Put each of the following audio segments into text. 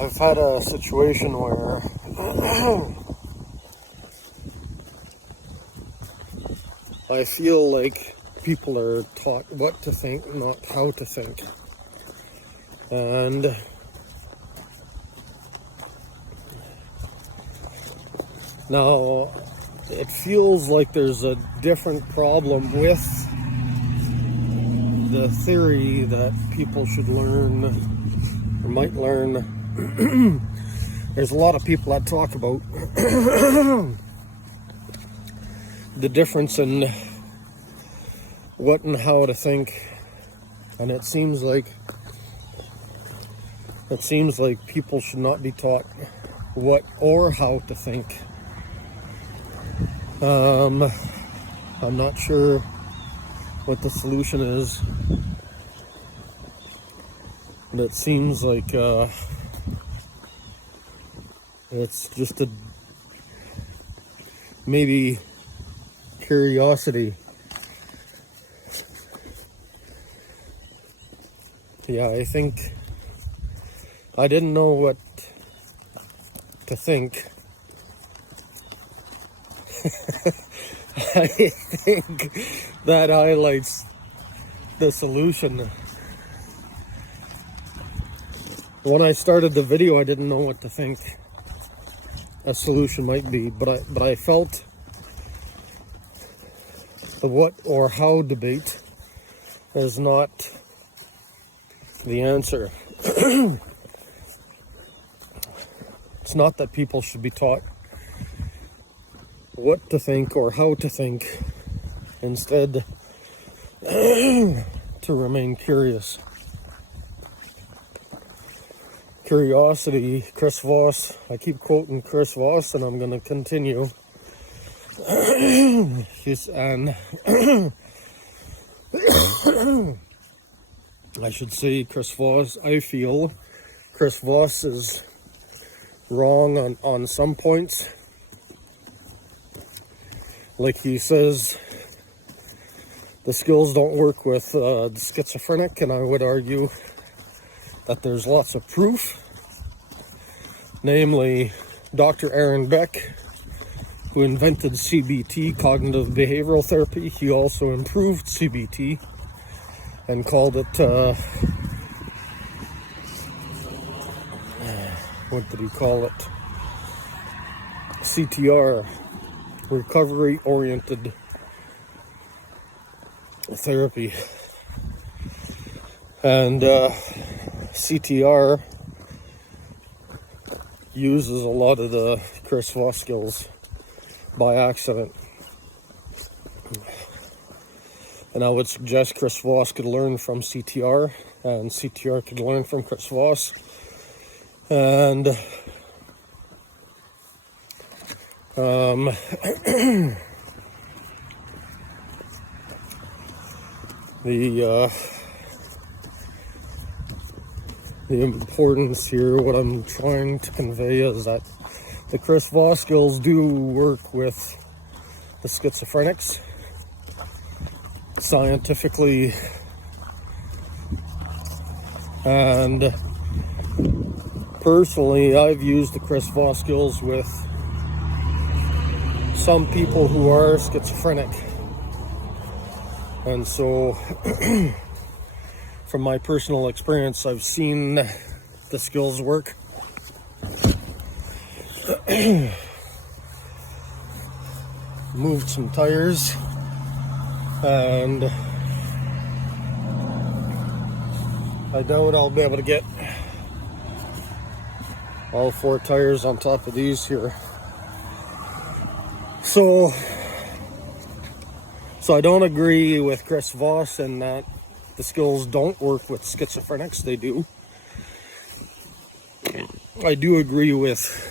I've had a situation where I feel like people are taught what to think, not how to think. And now it feels like there's a different problem with the theory that people should learn or might learn. There's a lot of people that talk about the difference in what and how to think, and it seems like people should not be taught what or how to think. I'm not sure what the solution is, but it seems like it's just a maybe curiosity. Yeah, I think I didn't know what to think. I think that highlights the solution. When I started the video, I didn't know what to think a solution might be, but I felt the what or how debate is not the answer. It's not that people should be taught what to think or how to think, instead to remain curious. Curiosity, Chris Voss. I keep quoting Chris Voss, and I'm going to continue. And I should say Chris Voss. I feel Chris Voss is wrong on some points. Like he says, the skills don't work with the schizophrenic, and I would argue that there's lots of proof. Namely, Dr. Aaron Beck, who invented CBT, cognitive behavioral therapy. He also improved CBT and called it, what did he call it? CTR, recovery-oriented therapy. And CTR uses a lot of the Chris Voss skills by accident. And I would suggest Chris Voss could learn from CTR, and CTR could learn from Chris Voss. And the importance here, what I'm trying to convey, is that the Chris Voss skills do work with the schizophrenics scientifically, and personally I've used the Chris Voss skills with some people who are schizophrenic, and so from my personal experience, I've seen the skills work. Moved some tires, and I doubt I'll be able to get all 4 tires on top of these here. So I don't agree with Chris Voss in that the skills don't work with schizophrenics. They do. I do agree with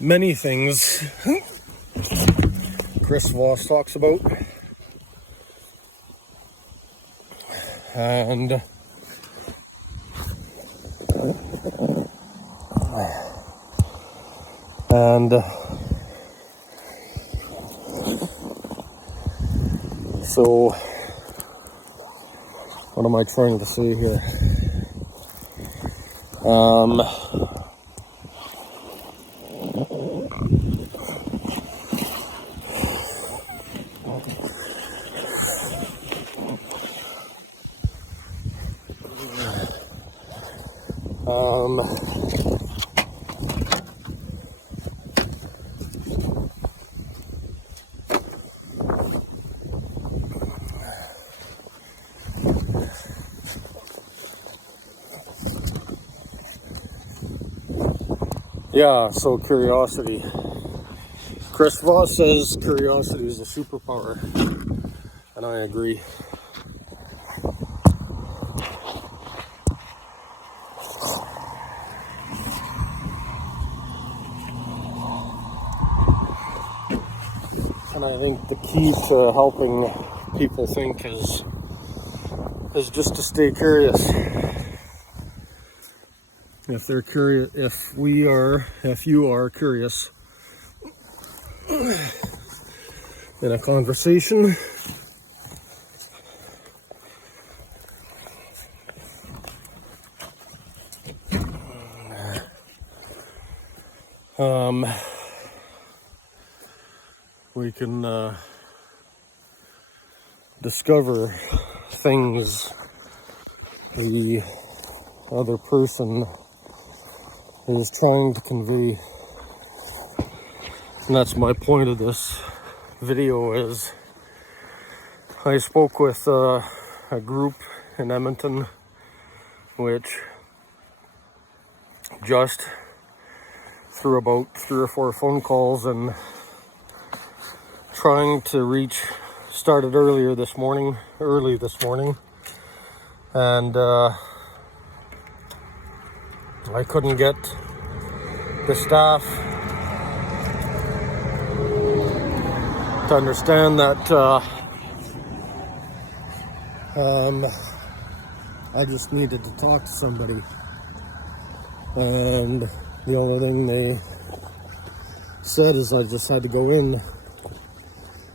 many things Chris Voss talks about. And so what am I trying to say here? Um, yeah, so curiosity. Chris Voss says curiosity is a superpower, and I agree. And I think the key to helping people think is just to stay curious. If they're curious, if you are curious in a conversation, we can discover things the other person is trying to convey. And that's my point of this video. Is I spoke with a group in Edmonton which just through about 3 or 4 phone calls and trying to started early this morning, and I couldn't get the staff to understand that I just needed to talk to somebody, and the only thing they said is I just had to go in.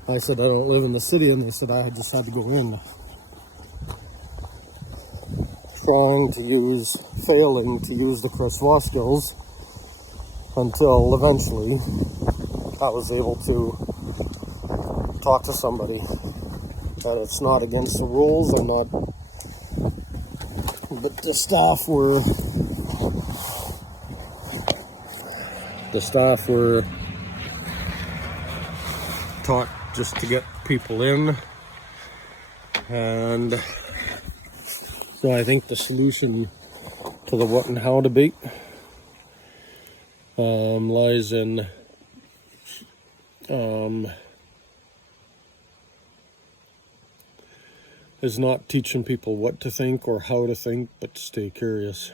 I said I don't live in the city, and they said I just had to go in. Failing to use the Chris Voss skills until eventually I was able to talk to somebody. And it's not against the rules, but the staff were taught just to get people in, and so I think the solution to the what and how debate lies in is not teaching people what to think or how to think, but to stay curious.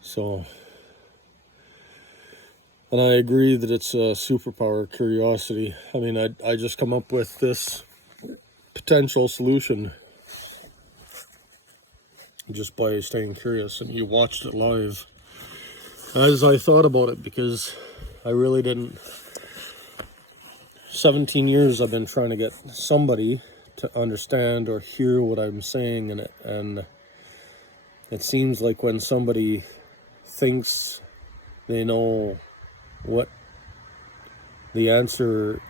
So, and I agree that it's a superpower, curiosity. I mean, I just come up with this potential solution just by staying curious, and you watched it live as I thought about it, because I really didn't. 17 years I've been trying to get somebody to understand or hear what I'm saying, and it seems like when somebody thinks they know what to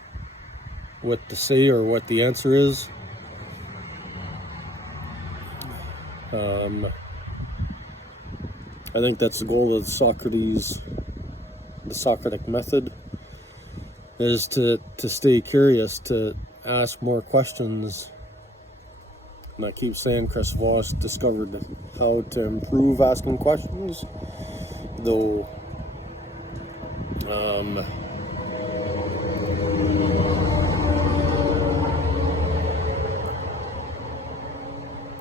say or what the answer is, I think that's the goal of the Socratic method, is to stay curious, to ask more questions. And I keep saying Chris Voss discovered how to improve asking questions, though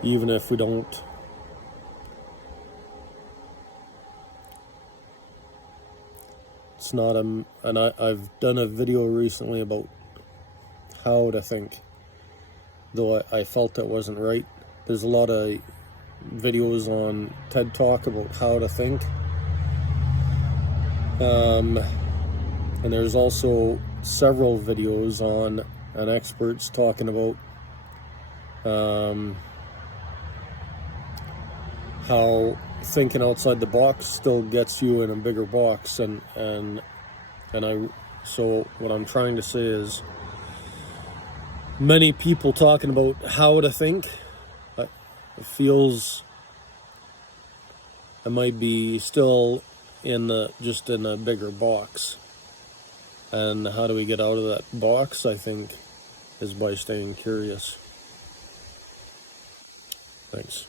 even if we don't it's not and I've done a video recently about how to think, though I felt it wasn't right. There's a lot of videos on TED Talk about how to think, and there's also several videos on experts talking about how thinking outside the box still gets you in a bigger box, and so what I'm trying to say is, many people talking about how to think, it feels I might be still just in a bigger box. And how do we get out of that box, I think, is by staying curious. Thanks.